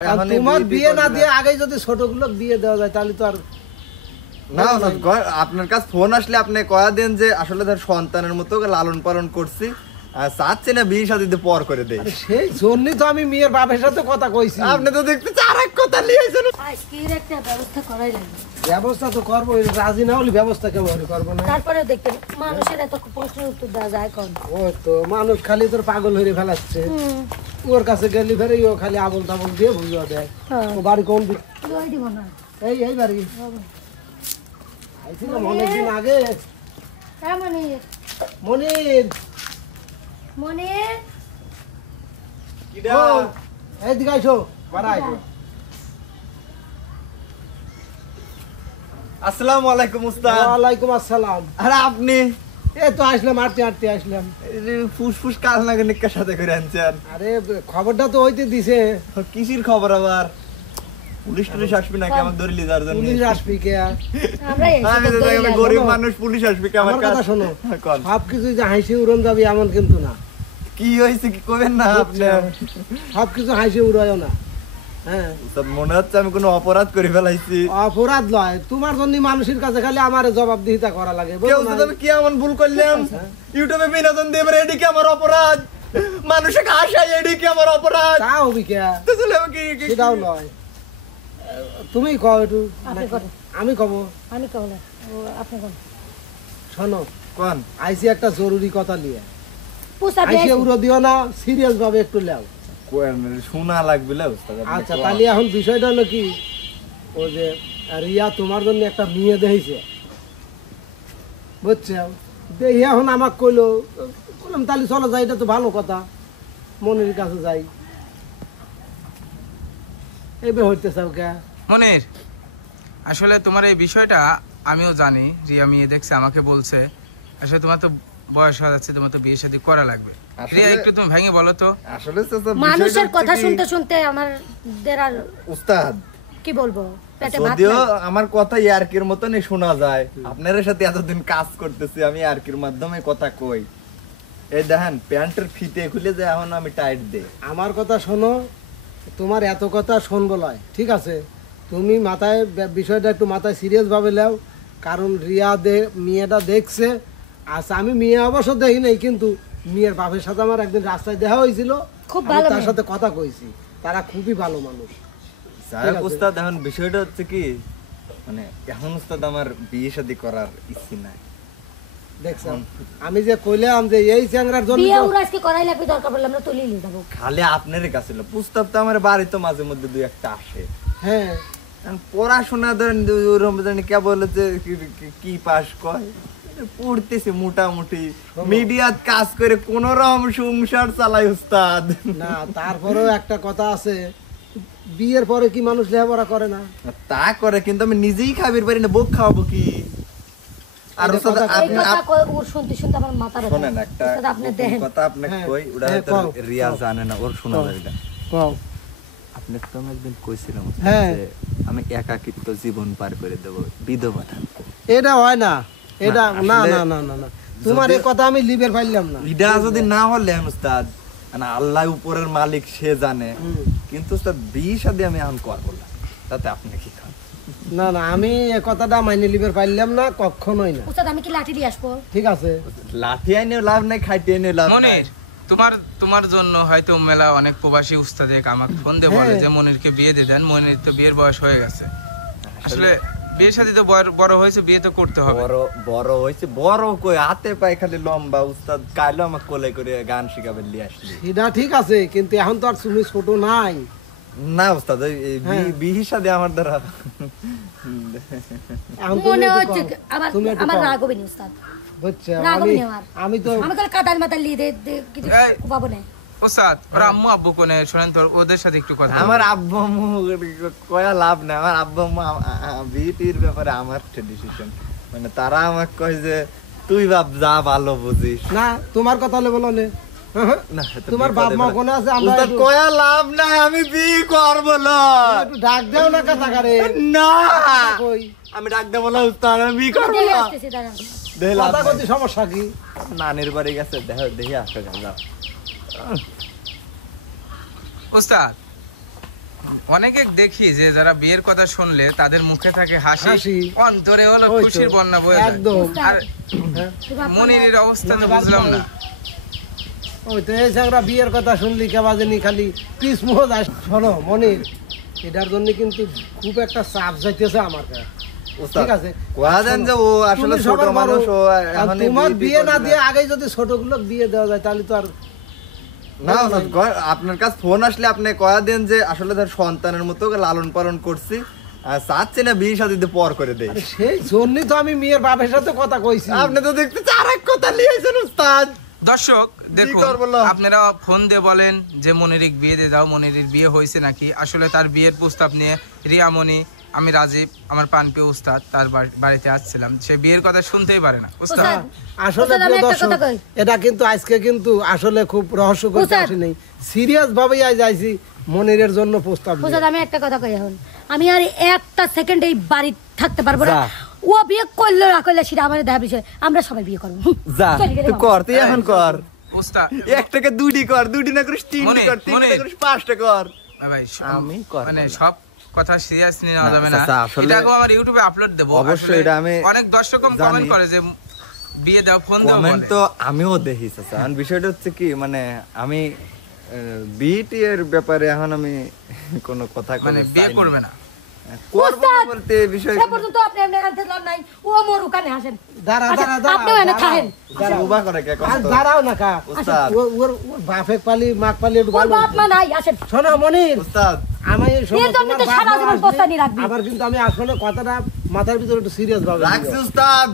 তোমার বিয়ে না দিয়ে আগে যদি ছোটগুলো বিয়ে দেওয়া যায় তাহলে তো আর না না আপনার কাছে ফোন আসলে আপনি কয়া দেন যে আসলে ধর সন্তানের মতো লালন পালন করছি আর চাচ্ছে না বিয়ে শাদীতে পর করে দেই। সেই জন্যই তো আমি মেয়ের বাপের সাথে কথা কইছি। আপনি তো দেখতে আরেক কথা লিয়েছেন। আজকের একটা ব্যবস্থা করাই লাগবে। ব্যবস্থা তো করবো, রাজি না হলে ব্যবস্থা কেমন করবো না। তারপরে দেখতে মানুষের এত প্রশ্নের উত্তর দেওয়া যায় কোন? ও তো মানুষ খালি তোর পাগল হয়ে ফেলাচ্ছে। ওর কাছে গেলি ফেরে ও খালি আবল তাবল দিয়ে বুঝিয়ে দেয়। ও বাড়ি কোন দিক? দিব না। এই বাড়ি আইছিলাম অনেকদিন আগে। হ্যাঁ মনির, মনির মনির কিডা এইদিকে আইসো, বাড়া আইসো। আসসালামু আলাইকুম উস্তাদ। ওয়ালাইকুম আসসালাম। আরে আপনি এই তো আসলাম, হাঁটতে হাঁটতে আসলাম। ফুসফুস কাল নাগে নিকার সাথে করে আনছেন। আরে খবরটা তো হইতে দিছে। কিসির খবর আবার? পুলিশ টুলিশ আসবে নাকি আমাকে ধরে লিয়ে যাওয়ার জন্য? পুলিশ আসবি কে? আমি তো আমি গরিব মানুষ, পুলিশ আসবে কি আমার আমার কথা কাছে? শোনো, কোন সবকিছু যে হাসি উড়ন যাবি এমন কিন্তু না। কি হইছে কি কইবেন না আপনি? সবকিছু হাসি উড়ায়ও না। হ্যাঁ, উস্তাদ মনে হচ্ছে আমি কোনো অপরাধ করে ফেলাইছি। অপরাধ নয়, তোমার জন্য মানুষের কাছে খালি আমার জবাবদিহিতা করা লাগে। কে উস্তাদ আমি কি এমন ভুল করলাম? ইউটিউবে বিনোদন দিয়ে এডি কি আমার অপরাধ? মানুষে হাসাই এডি কি আমার অপরাধ? তা হবি কে? তাহলে আমি কি সেটাও নয়। তুমি কও একটু, আপনি করেন। আমি কব। আমি কবলে আপনি কোন? শোনো, কোন আইসি একটা জরুরি কথা নিয়ে। পুষা আইসি উড়ো দিও না, সিরিয়াস ভাবে একটু লেও। কোন শোনা লাগবে লা উস্তাদ? আচ্ছা, তাহলে এখন বিষয়টা হলো কি, ও যে রিয়া তোমার জন্য একটা মেয়ে দেখেছে, বুঝছো? দেখি এখন আমাকে কইলো, বললাম তাহলে চলো যাই, এটা তো ভালো কথা, মনির কাছে যাই। এইবার হইতে চাও কে? মনির, আসলে তোমার এই বিষয়টা আমিও জানি। রিয়া মেয়ে দেখছে, আমাকে বলছে। আসলে তোমার তো বয়স হয়ে যাচ্ছে, তোমার তো বিয়ে শাদী করা লাগবে। রিয়া একটু তুমি ভেঙে বলো তো। আসলে চাচা মানুষের কথা শুনতে শুনতে আমাদের আর উস্তাদ কি বলবো, পেটে ভাত যদিও নাই। আমার কথা ইয়ার্কির মতনই শোনা যায়, আপনার সাথে এতদিন কাজ করতেছি আমি ইয়ার্কির মাধ্যমে কথা কই। এই দেখেন প্যান্টের ফিতে খুলে যে এখন আমি টাইট দেই। আমার কথা শোনো, তোমার এত কথা শুনবো লয়, ঠিক আছে? তুমি মাথায় বিষয়টা একটু মাথায় সিরিয়াস ভাবে নাও, কারণ রিয়া মেয়েটা দেখছে। আচ্ছা, আমি মেয়ে অবশ্য দেখি নাই, কিন্তু মেয়ের বাপের সাথে আমার একদিন রাস্তায় দেখা হয়েছিল, খুব আমি ভালো তার মেয়ে। সাথে কথা কইছি। তারা খুবই ভালো মানুষ। যাই হোক উস্তাদ, এখন বিষয়টা হচ্ছে কি, মানে এখন উস্তাদ আমার বিয়ে শাদী করার ইচ্ছে নাই। দেখছেন, আমি যে কইলাম যে এই চ্যাংরার জন্য বিয়ে তো- ওরা আজকে করাই লাগবে, দরকার পড়লে আমরা তুলে নিয়ে যাবো। খালি আপনার কাছে ছিল প্রস্তাব, তো আমার বাড়ি তো মাঝে মধ্যে দুই একটা আসে। হ্যাঁ, এখন পড়াশোনা ধরেন ওরকম জানি কে বলে যে কি পাস কয়, পড়তেছি মোটামুটি, মিডিয়াত কাজ করে কোন রকম সংসার চালাই উস্তাদ। না তারপরেও একটা কথা আছে, বিয়ের পরে কি মানুষ লেখাপড়া করে না? তা করে, কিন্তু আমি নিজেই খাবির পারি না, বোক খাওয়াবো কি? আর উস্তাদ এই আপনি কথা ওর শুনতে শুনতে আমার মাথা ব্যথা। শোনেন একটা উস্তাদ, আপনি গোপন দেখেন কথা আপনাকে হ্যাঁ, কই, ওটা হ্যাঁ, হয়তো কও, রিয়া কও। জানে না, ওর শোনা কও। যায় এটা। কও। আপনাকে তো আমি একদিন কইছিলাম হ্যাঁ। যে আমি একাকিত্ব জীবন পার করে দেব, বিধবা থাকবো। এটা হয় না, এটা না আসলে না না না না, তোমার এই কথা আমি লিবের পাইলাম না। এটা যদি না হলে উস্তাদ, মানে আল্লাহ উপরের মালিক সে জানে, কিন্তু উস্তাদ বিয়ে শাদী আমি এখন করবো না, তাতে আপনি কি খান? না না, আমি এই কথাটা মাইনে লিবের পাইলাম না, কখনোই না। উস্তাদ, আমি কি লাঠি দিয়ে আসবো? ঠিক আছে, লাঠি আইনেও লাভ নাই, খাইতে আইনেও লাভ নাই। মনির, তোমার জন্য হয়তো মেলা অনেক প্রবাসী উস্তাদে আমাকে ফোন দিয়ে বলে হ্যাঁ। যে মনিরকে বিয়ে দিয়ে দেন, মনির তো বিয়ের বয়স হয়ে গেছে। আসলে বিয়ের শাদী তো বড় হয়েছে, বিয়ে তো করতে হবে। বড় বড় হয়েছে, বড় কই হাতে পায়ে খালি লম্বা। উস্তাদ কাইলো আমাকে কোলে করে গান শিখাবেন লিয়ে আসলি। সেটা ঠিক আছে, কিন্তু এখন তো আর তুমি ছোট নাই। না উস্তাদ, বিয়ে শাদী আমার দ্বারা এখন তুমি মনে একটু হচ্ছে কও, আমার তুমি একটু আমার কও। রাগ হবে না উস্তাদ, বুঝছো, রাগ হবে আমি না আমার। আমি তো আমি তো কাদাল মাতাল লিয়ে কিছু এই। পাবো না। উস্তাদ, ওরা আম্মু আব্বু কোনে শোনেন তো, ওদের সাথে একটু কথা আমার আব্বু আম্মু কয়া লাভ নাই। আমার আব্বু আম্মু বিয়েটির ব্যাপারে আমার ডিসিশন, মানে তারা আমাকে কয় যে তুই বাপ যা ভালো বুঝিস। না, তোমার কথা হলে বলো নে। না, এটা তোমার বিপদে বাপ মা পড়ে। কোনে আছে? আমরা উস্তাদ একটু- কয়া লাভ নাই, আমি বিয়ে করবো না। একটু ডাক দাও না কাছাকারে। না, কই আমি ডাক দেবো না উস্তাদ, আমি বিয়ে করবো দেখে না। আসতেছি, দাঁড়ান। দেখে লাভ কথা নাই। কতি সমস্যা কি? নানির বাড়ি গেছে, দেখে আসে গেল। উস্তাদ, অনেকে দেখি যে যারা বিয়ের কথা শুনলে তাদের মুখে থাকে হাসি, হাসি। অন্তরে হলো ওই তো, খুশির বন্যা বয়ে যায়। একদম। আর হ্যাঁ। মনিরের অবস্থা তো বুঝলাম না। ওই তো এই ঝগড়া বিয়ের কথা শুনলি কেবাজেনি খালি পিস মোহ যায়। শোনো মনির, এটার জন্য কিন্তু খুব একটা চাপ যাইতেছে আমার কাছে, ঠিক আছে? কোয়া দেন যে ও আসলে তুমি ছোট সবার বড়, মানুষ, ও আর এখনই তোমার বিয়ে না করবে দিয়ে আগে যদি ছোটগুলো বিয়ে দেওয়া যায় তাহলে তো আর না না, আপনার কাছে ফোন আসলে আপনি কয়া দেন যে আসলে তার সন্তানের মতো লালন পালন করছি, আর চাচ্ছে না বিয়ে শাদীতে পর করে দেয়। আরে সেই জন্যই তো আমি মেয়ের বাপের সাথে কথা কইছি। আপনি তো দেখতে আরেক কথা লিয়েছেন উস্তাদ। দর্শক দেখুন, করবো না? আপনারা ফোন দিয়ে বলেন যে মনিরিক বিয়ে দিয়ে দাও, মনিরির বিয়ে হয়েছে নাকি। আসলে তার বিয়ের প্রস্তাব নিয়ে রিয়ামণি, আমি রাজীব, আমার প্রাণপ্রিয় উস্তাদ তার বাড়িতে আসছিলাম। সে বিয়ের কথা শুনতেই পারে না। উস্তাদ উস্তাদ, আসলে উস্তাদ, আমি প্রিয় একটা দর্শক, কথা কই। এটা কিন্তু আজকে কিন্তু আসলে খুব রহস্য করতে উস্তাদ। আসি নেই, সিরিয়াস ভাবেই আজ আইছি মনিরের জন্য প্রস্তাব নিয়ে। বুঝাতে আমি একটা কথা কই এখন, আমি আর একটা সেকেন্ড এই বাড়ি থাকতে পারবো না। যা। ও বিয়ে করলে না করলে সেটা আমাদের দেখা বিষয়, আমরা সবাই বিয়ে করবো। যা চলে গেলে তুই বাবা। কর, তুই এখন কর। উস্তাদ একটাকে দুটি কর, দুটি না করিস তিনটি মনে, কর, তিনটি মনে। না করিস পাঁচটা কর। ভাই আমি করবো মানে না। সব কথা সিরিয়াস নিয়ে নেওয়া না, যাবে না। চাচা, আসলে- এটাকেও আমার ইউটিউবে আপলোড দেবো। অবশ্যই, আসলে এটা আমি অনেক দর্শক জানি। কমেন্ট করে যে বিয়ে দাও, ফোন দাও কমেন্ট বলে। তো আমিও দেখি চাচা। এখন বিষয়টা হচ্ছে কি, মানে আমি বিটি এর ব্যাপারে এখন আমি কোনো কথা মানে বিয়ে করবে না। করবো না উস্তাদ, বলতে বিষয় এ পর্যন্ত আপনি এমনি আনতে দিলাম নাই, ও মোর ওখানে আসেন। দাঁড়া আচ্ছা, দাঁড়া দাঁড়া, আপনিও এনে দাঁড়াও, থাকেন। দাঁড়াও। উবা করে কে আর কষ্ট। দাঁড়াও না কা, উস্তাদ। ওর বাপে পালি মাক পালি একটু ওর ভালো বাপ মা নাই, আসেন। শোনো মনির, উস্তাদ আমি শোনো, এর জন্য তোমার তো বাপ সারা মা জীবন আসবে, পস্তানি রাখবি। আবার কিন্তু আমি আসলে কথাটা মাথার ভিতরে একটু সিরিয়াস ভাবে রাখছি উস্তাদ।